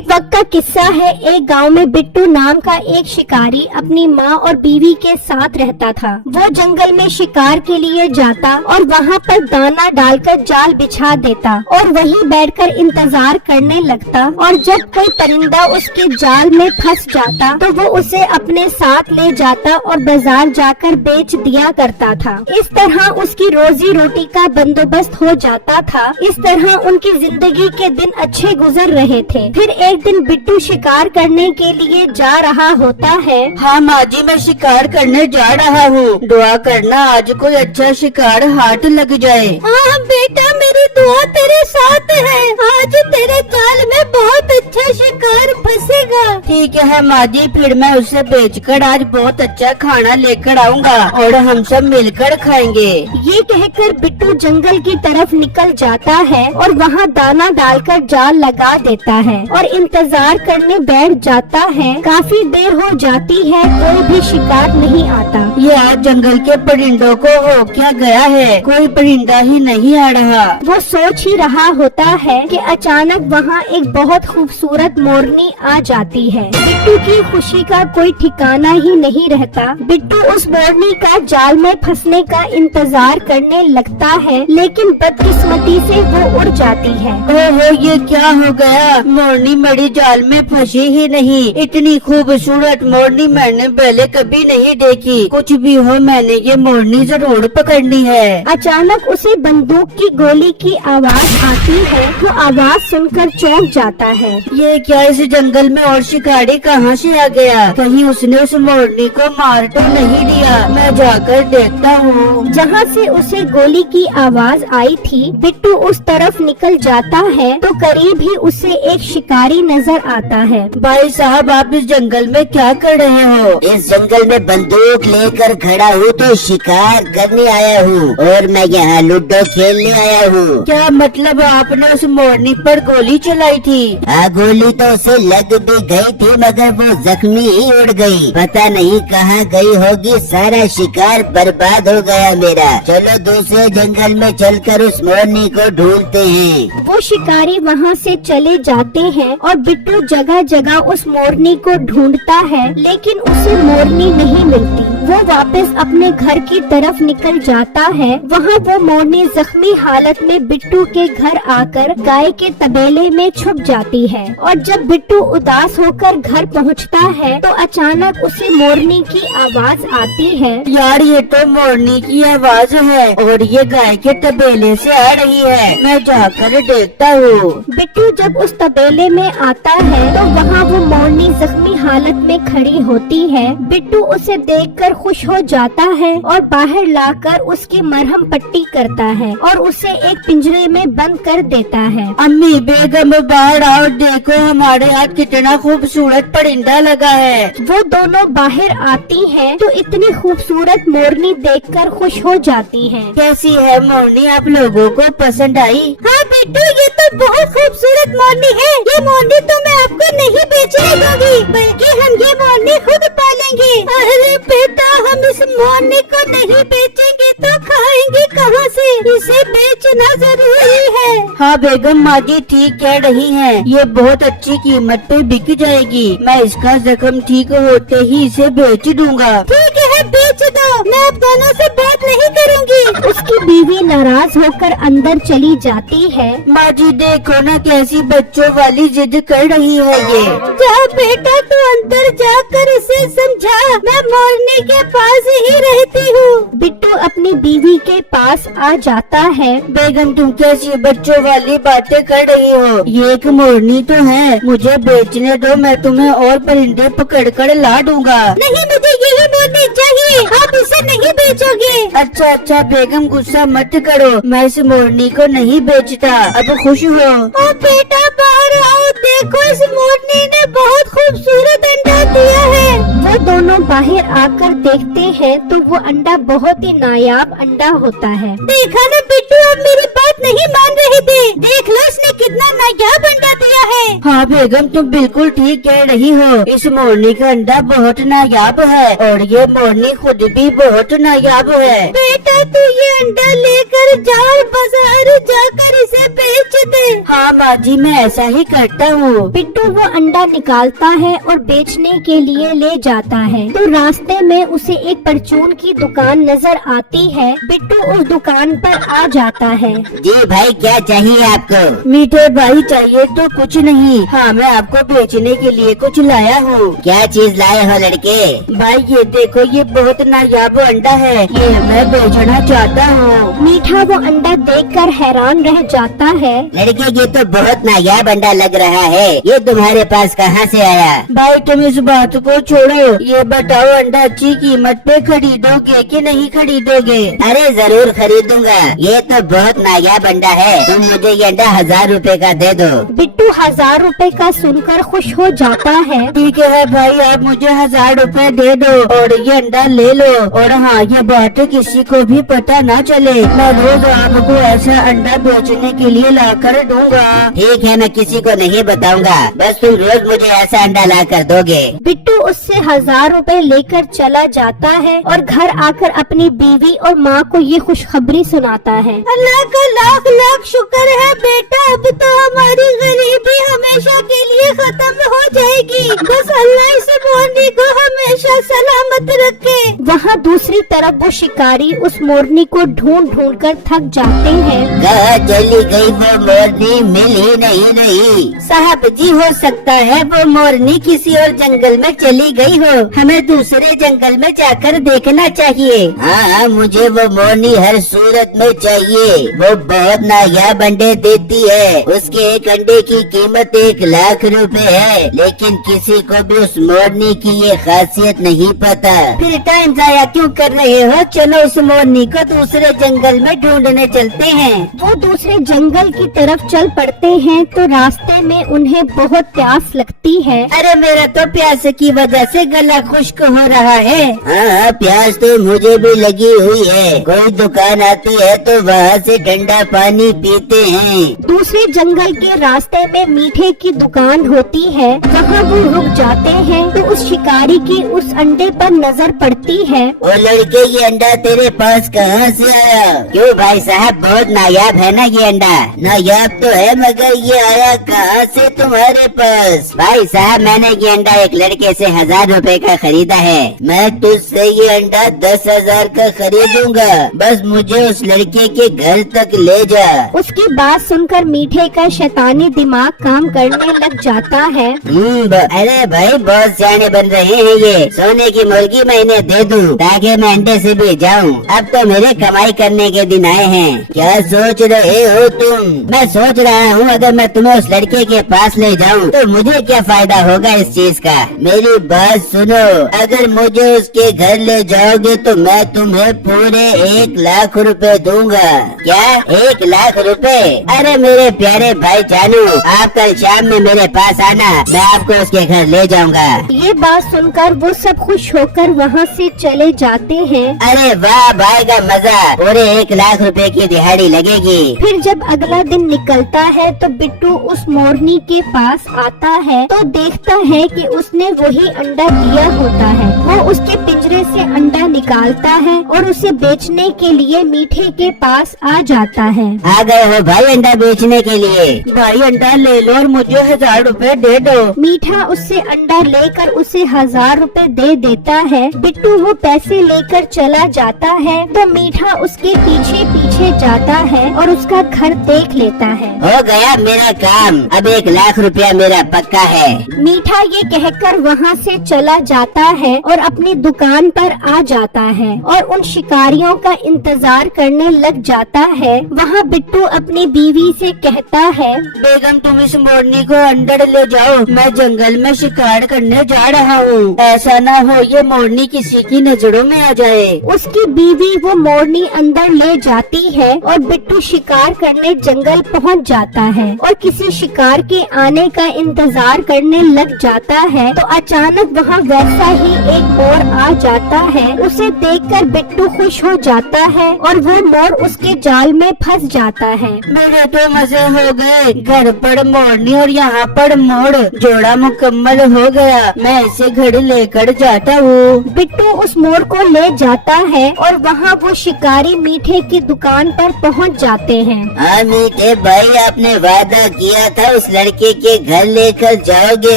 एक वक्त का किस्सा है। एक गांव में बिट्टू नाम का एक शिकारी अपनी माँ और बीवी के साथ रहता था। वो जंगल में शिकार के लिए जाता और वहाँ पर दाना डालकर जाल बिछा देता और वहीं बैठकर इंतजार करने लगता। और जब कोई परिंदा उसके जाल में फंस जाता तो वो उसे अपने साथ ले जाता और बाजार जाकर बेच दिया करता था। इस तरह उसकी रोजी रोटी का बंदोबस्त हो जाता था। इस तरह उनकी जिंदगी के दिन अच्छे गुजर रहे थे। फिर एक दिन बिट्टू शिकार करने के लिए जा रहा होता है। हाँ माँ जी, मैं शिकार करने जा रहा हूँ। दुआ करना आज कोई अच्छा शिकार हाथ लग जाए। हाँ बेटा, मेरी दुआ तेरे साथ है। आज तेरे जाल में बहुत अच्छा शिकार फंसेगा। ठीक है माँ जी, फिर मैं उसे बेचकर आज बहुत अच्छा खाना लेकर आऊँगा और हम सब मिलकर खाएंगे। ये कहकर बिट्टू जंगल की तरफ निकल जाता है और वहाँ दाना डालकर जाल लगा देता है और इंतजार करने बैठ जाता है। काफी देर हो जाती है, कोई भी शिकार नहीं आता। ये आज जंगल के परिंदों को हो क्या गया है, कोई परिंदा ही नहीं आ रहा। वो सोच ही रहा होता है कि अचानक वहाँ एक बहुत खूबसूरत मोरनी आ जाती है। बिट्टू की खुशी का कोई ठिकाना ही नहीं रहता। बिट्टू उस मोरनी का जाल में फंसने का इंतजार करने लगता है, लेकिन बदकिस्मती से वो उड़ जाती है। ओहो, ये क्या हो गया, मोरनी मेरी जाल में फंसी ही नहीं। इतनी खूबसूरत मोरनी मैंने पहले कभी नहीं देखी। कुछ भी हो, मैंने ये मोरनी जरूर पकड़नी है। अचानक उसे बंदूक की गोली की आवाज आती है। वो आवाज सुनकर चौंक जाता है। ये क्या, इस जंगल में और शिकारी कहाँ से आ गया? कहीं उसने उस मोरनी को मार तो नहीं दिया? मैं जाकर देखता हूँ। जहाँ से उसे गोली की आवाज आई थी, बिट्टू उस तरफ निकल जाता है तो करीब ही उसे एक शिकारी नजर आता है। भाई साहब, आप इस जंगल में क्या कर रहे हो? इस जंगल में बंदूक लेकर खड़ा हूँ तो शिकार करने आया हूँ और मैं यहाँ लूडो खेलने आया हूँ। क्या मतलब, आपने उस मोरनी पर गोली चलाई थी? गोली तो उसे लग भी गई थी, मगर वो जख्मी ही उड़ गई। पता नहीं कहाँ गई होगी। सारा शिकार बर्बाद हो गया मेरा। चलो दूसरे जंगल में चलकर उस मोरनी को ढूंढते हैं। वो शिकारी वहाँ से चले जाते हैं और बिट्टू जगह जगह उस मोरनी को ढूंढता है, लेकिन उसे मोरनी नहीं मिलती। वो वापस अपने घर की तरफ निकल जाता है। वहाँ वो मोरनी जख्मी हालत में बिट्टू के घर आकर गाय के तबेले में छुप जाती है। और जब बिट्टू उदास होकर घर पहुँचता है तो अचानक उसे मोरनी की आवाज आती है। यार, ये तो मोरनी की आवाज है और ये गाय के तबेले से आ रही है। मैं जाकर देखता हूँ। बिट्टू जब उस तबेले में आता है तो वहाँ वो मोरनी जख्मी हालत में खड़ी होती है। बिट्टू उसे देखकर खुश हो जाता है और बाहर लाकर उसकी मरहम पट्टी करता है और उसे एक पिंजरे में बंद कर देता है। अम्मी, बेगम बाहर आओ, देखो हमारे हाथ कितना खूबसूरत परिंदा लगा है। वो दोनों बाहर आती हैं तो इतनी खूबसूरत मोरनी देखकर खुश हो जाती हैं। कैसी है मोरनी, आप लोगों को पसंद आई? हाँ बिट्टू, ये तो बहुत खूबसूरत मोरनी है। ये मोरनी तो मैं आपको नहीं बेचने दूंगी, बल्कि हम ये मोरनी खुद पालेंगे। अरे बेटा, हम इस मोरनी को नहीं बेचेंगे तो खाएंगे कहाँ से? इसे बेचना जरूरी है। हाँ बेगम, माँ जी ठीक कह रही हैं। ये बहुत अच्छी कीमत पे बिक जाएगी। मैं इसका जख्म ठीक होते ही इसे बेच दूंगा। ठीक है, बेच दो। मैं अब दोनों से बात नहीं करूँगी। उसकी बीवी नाराज होकर अंदर चली जाती है। माँ जी देखो ना, कैसी बच्चों वाली जिद कर रही है ये। जा बेटा, तू अंदर जाकर उसे समझा। मैं मोरनी के पास ही रहती हूँ। बिट्टू अपनी बीवी के पास आ जाता है। बेगम, तुम कैसी बच्चों वाली बातें कर रही हो? ये एक मोरनी तो है, मुझे बेचने दो, मैं तुम्हें और परिंदे पकड़ कर ला दूंगा। नहीं, मुझे यही मोरनी चाहिए। आप इसे नहीं बेचोगे। अच्छा अच्छा बेगम, गुस्सा मत करो, मैं इस मोरनी को नहीं बेचता। अब खुश हो? ओ बेटा, बाहर आओ, देखो इस मोरनी ने बहुत खूबसूरत अंडा दिया है। वो दोनों बाहर आकर देखते हैं तो वो अंडा बहुत ही नायाब अंडा होता है। देखा ना बिट्टू, अब मेरी बात नहीं मान रहे थे। देख लो इसने कितना नायाब अंडा दिया है। हाँ बेगम, तुम बिल्कुल ठीक कह रही हो। इस मोरनी का अंडा बहुत नायाब है और ये मोरनी खुद भी बहुत नायाब है। बेटा तू ये अंडा लेकर जा और बाजार जाकर इसे बेच दे। हाँ माँ जी, मैं ऐसा ही करता हूँ। बिट्टू वो अंडा निकालता है और बेचने के लिए ले जाता है। तो रास्ते में उसे एक परचून की दुकान नजर आती है। बिट्टू उस दुकान पर आ जाता है। जी भाई, क्या चाहिए आपको? मीठे भाई चाहिए तो कुछ नहीं। हाँ, मैं आपको बेचने के लिए कुछ लाया हूँ। क्या चीज लाए हो लड़के? भाई ये देखो, ये बहुत नायाब अंडा है, ये मैं बेचना चाहता हूँ। मीठा वो अंडा देखकर हैरान रह जाता है। लड़के, ये तो बहुत नायाब अंडा लग रहा है। ये तुम्हारे पास कहाँ से आया? भाई तुम इस बात को छोड़ो, ये बताओ अंडा अच्छी कीमत पे खरीदोगे कि नहीं खरीदोगे? अरे जरूर खरीदूंगा। ये तो बहुत नायाब अंडा है। तुम मुझे ये अंडा 1000 रुपए का दे दो। बिट्टू 1000 रुपए का सुनकर खुश हो जाता है। ठीक है भाई, आप मुझे 1000 रुपए दे दो और ये अंडा ले लो। और हाँ, ये बात किसी को भी पता ना चले। मैं रोज आपको ऐसा अंडा बेचने के लिए ला कर दूंगा। ठीक है, मैं किसी को नहीं बताऊंगा। बस तुम रोज मुझे ऐसा अंडा ला कर दोगे। बिट्टू उससे 1000 रुपए लेकर चला जाता है और घर आकर अपनी बीवी और माँ को ये खुशखबरी सुनाता है। अल्लाह का लाख लाख शुक्र है बेटा, अब तो हमारी गरीबी हमेशा के लिए खत्म हो जाएगी। बस अल्लाह इस मोरनी को हमेशा सलामत रखे। वहाँ दूसरी तरफ वो शिकारी उस मोरनी को ढूंढ ढूंढ कर थक जाते हैं। कहाँ चली गई वो मोरनी? मिल ही नहीं रही। साहब जी, हो सकता है वो मोरनी किसी और जंगल में चली गई हो। हमें दूसरे जंगल में जाकर देखना चाहिए। हाँ, मुझे वो मोरनी हर सूरत में चाहिए। वो बहुत नायाब अंडे देती है। उसके एक अंडे की कीमत 1 लाख रुपए है, लेकिन किसी को भी उस मोरनी की ये खासियत नहीं पता। फिर टाइम जाया क्यों कर रहे हो? चलो उस मोरनी को दूसरे जंगल में ढूंढने चलते हैं। वो दूसरे जंगल की तरफ चल पड़ते हैं तो रास्ते में उन्हें बहुत प्यास लगती है। अरे मेरा तो प्यास की वजह से गला खुश्क हो रहा है। हाँ, प्यास तो मुझे भी लगी हुई है। कोई दुकान आती है तो वहाँ से ठंडा पानी पीते हैं। दूसरे जंगल के रास्ते में मीठे की दुकान होती है। वहाँ वो रुक जाते हैं तो उस शिकारी की उस अंडे पर नजर पड़ती है। ओ लड़के, ये अंडा तेरे पास कहाँ से आया? क्यों भाई साहब, बहुत नायाब है ना ये अंडा? नायाब तो है, मगर ये आया कहाँ से तुम्हारे पास? भाई साहब, मैंने ये अंडा एक लड़के से 1000 रुपए का खरीदा है। मैं तुझसे ये अंडा 10,000 का खरीदूंगा। बस मुझे उस लड़के के घर तक ले जा। उसकी बात सुनकर मीठे का शैतानी दिमाग काम करने लग जाता है। अरे भाई, बहुत सियाने बन रहे हैं ये। सोने की मुर्गी मैं इन्हें दे दूं ताकि मैं अंडे से भी जाऊं। अब तो मेरे कमाई करने के दिन आए हैं। क्या सोच रहे हो तुम? मैं सोच रहा हूँ अगर मैं तुम्हें उस लड़के के पास ले जाऊँ तो मुझे क्या फायदा होगा इस चीज का? मेरी बात सुनो, अगर मुझे उसके घर ले जाओगे तो मैं तुम्हें पूरे 1 लाख रुपए दूंगा। क्या 1 लाख रुपए? अरे मेरे प्यारे भाई जानू, आप कल शाम में मेरे पास आना, मैं आपको उसके घर ले जाऊंगा। ये बात सुनकर वो सब खुश होकर वहाँ से चले जाते हैं। अरे वाह भाई का मजा, पूरे 1 लाख रुपए की दिहाड़ी लगेगी। फिर जब अगला दिन निकलता है तो बिट्टू उस मोरनी के पास आता है तो देखता है कि उसने वही अंडा दिया होता है। वो उसके पिंजरे से अंडा निकालता है और उसे बेचने के लिए मीठे के पास आ जाता है। आ गए हो भाई अंडा बेचने के लिए? भाई अंडा ले लो और मुझे 1000 रुपए दे दो। मीठा उससे अंडा लेकर उसे 1000 रुपए दे देता है। बिट्टू वो पैसे लेकर चला जाता है तो मीठा उसके पीछे पीछे जाता है और उसका घर देख लेता है। हो गया मेरा काम, अब 1 लाख रुपया मेरा पक्का है। मीठा ये कहकर वहाँ से चला जाता है और अपनी दुकान पर आ जाता है और उन शिकारियों का इंतजार करने लग जाता है। वहाँ बिट्टू अपनी बीवी से कहता है, बेगम तुम इस मोरनी को अंदर ले जाओ, मैं जंगल में शिकार करने जा रहा हूँ। ऐसा ना हो ये मोरनी किसी की नजरों में आ जाए। उसकी बीवी वो मोरनी अंदर ले जाती है और बिट्टू शिकार करने जंगल पहुँच जाता है और किसी शिकार के आने का इंतजार करने लग जाता है तो अचानक वहाँ वैसे वैसा ही एक मोर आ जाता है। उसे देखकर बिट्टू खुश हो जाता है और वो मोर उसके जाल में फंस जाता है। मेरे तो मजे हो गए, घर पर मोरनी और यहाँ पर मोर, जोड़ा मुकम्मल हो गया। मैं इसे घड़ी लेकर जाता हूँ। बिट्टू उस मोर को ले जाता है और वहाँ वो शिकारी मीठे की दुकान पर पहुँच जाते हैं। हाँ मीठे भाई, आपने वादा किया था उस लड़के के घर लेकर जाओगे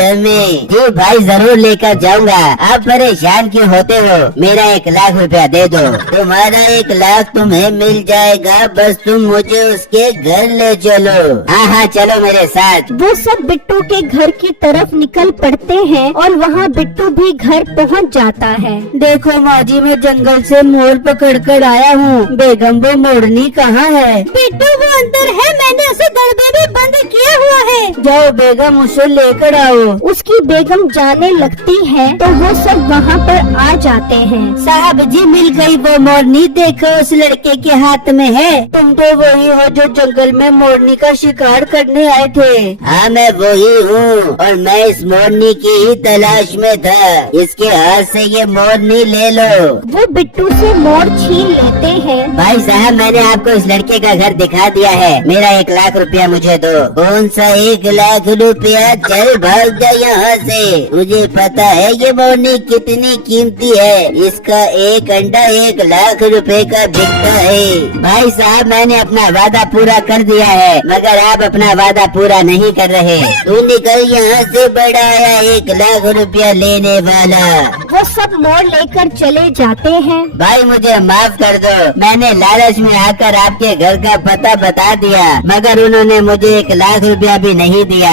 हमें। जी भाई जरूर लेकर जाऊंगा। आप परेशान क्यों होते हो? मेरा 1 लाख रुपया दे दो। तुम्हारा 1 लाख तुम्हें मिल जाएगा, बस तुम मुझे उसके घर ले चलो। हाँ हाँ चलो मेरे साथ। वो सब बिट्टू के घर की तरफ निकल पड़ते हैं और वहाँ बिट्टू भी घर पहुँच जाता है। देखो माजी, मैं जंगल से मोर पकड़ कर आया हूँ। बेगम वो मोरनी कहाँ है? बिट्टू वो अंदर है, मैंने उसे दरबे में बंद किया हुआ है। जाओ बेगम उसे लेकर आओ। उसकी बेगम जाने लगती है तो वो सब वहाँ पर आ जाते हैं। साहब जी मिल गई वो मोरनी, देखो उस लड़के के हाथ में है। तुम तो वही हो जो जंगल में मोरनी का शिकार करने आए थे। हाँ मैं वही हूँ और मैं इस मोरनी की ही तलाश में था। इसके हाथ से ये मोरनी ले लो। वो बिट्टू से मोर छीन लेते हैं। भाई साहब, मैंने आपको इस लड़के का घर दिखा दिया है। मेरा 1 लाख रुपया मुझे दो। कौन सा 1 लाख रुपया? चल भाग जा यहाँ से। मुझे पता है ये मोरनी कितनी कीमती है। इसका एक अंडा 1 लाख रुपए का बिकता है। भाई साहब, मैंने अपना वादा पूरा कर दिया है, मगर आप अपना वादा पूरा नहीं कर रहे। तू निकल यहाँ से, बड़ा आया 1 लाख रुपया लेने वाला। वो सब मोर लेकर चले जाते हैं। भाई मुझे माफ कर दो, मैंने लालच में आकर आपके घर का पता बता दिया, मगर उन्होंने मुझे 1 लाख रुपया भी नहीं दिया।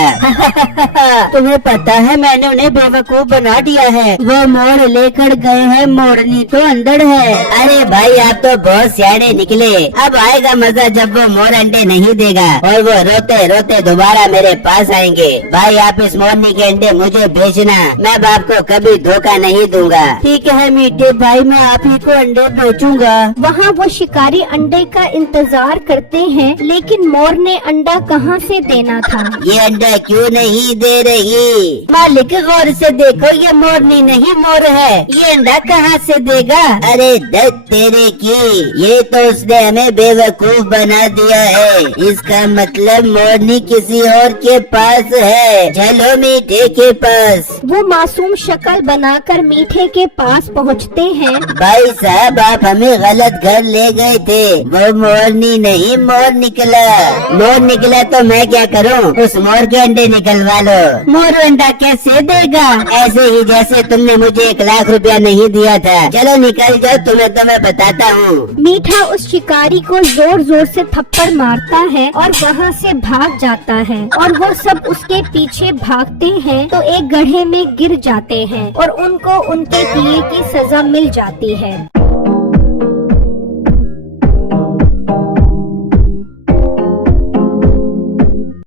तुम्हें पता है मैंने उन्हें बेवकूफ बना दिया है। वो मोर लेकर गए हैं, मोरनी तो अंदर है। अरे भाई आप तो बहुत सियाने निकले। अब आएगा मजा जब वो मोर अंडे नहीं देगा और वो रोते रोते दोबारा मेरे पास आएंगे। भाई आप इस मोरनी के अंडे मुझे बेचना, मैं अब आपको कभी धोखा नहीं दूंगा। ठीक है मीठे भाई, मैं आप ही को अंडे बेचूंगा। वहाँ वो शिकारी अंडे का इंतजार करते हैं, लेकिन मोर ने अंडा कहाँ से देना था। ये अंडा क्यों नहीं दे रही? मालिक गौर से देखो, ये मोरनी नहीं मोर है। ये अंडा कहाँ से देगा? अरे दत्त तेरे की, ये तो उसने हमें बेवकूफ बना दिया है। इसका मतलब मोरनी किसी और के पास है। चलो मीठे के पास। वो मासूम शक्ल बनाकर मीठे के पास पहुँचते हैं। भाई साहब, आप हमें गलत घर ले गए थे। वो मोरनी नहीं मोर निकला। मोर निकला तो मैं क्या करूं? उस मोर के अंडे निकलवा लो। मोर अंडा कैसे देगा? ऐसे ही जैसे तुमने मुझे 1 लाख रुपया नहीं दिया था। चलो निकल जाओ, तुम्हें तो मैं बताता हूँ। मीठा उस शिकारी को जोर जोर से थप्पड़ मारता है और वहाँ से भाग जाता है और वो सब उसके पीछे भागते हैं तो एक गड्ढे में गिर जाते हैं और उनको उनके किए की सजा मिल जाती है।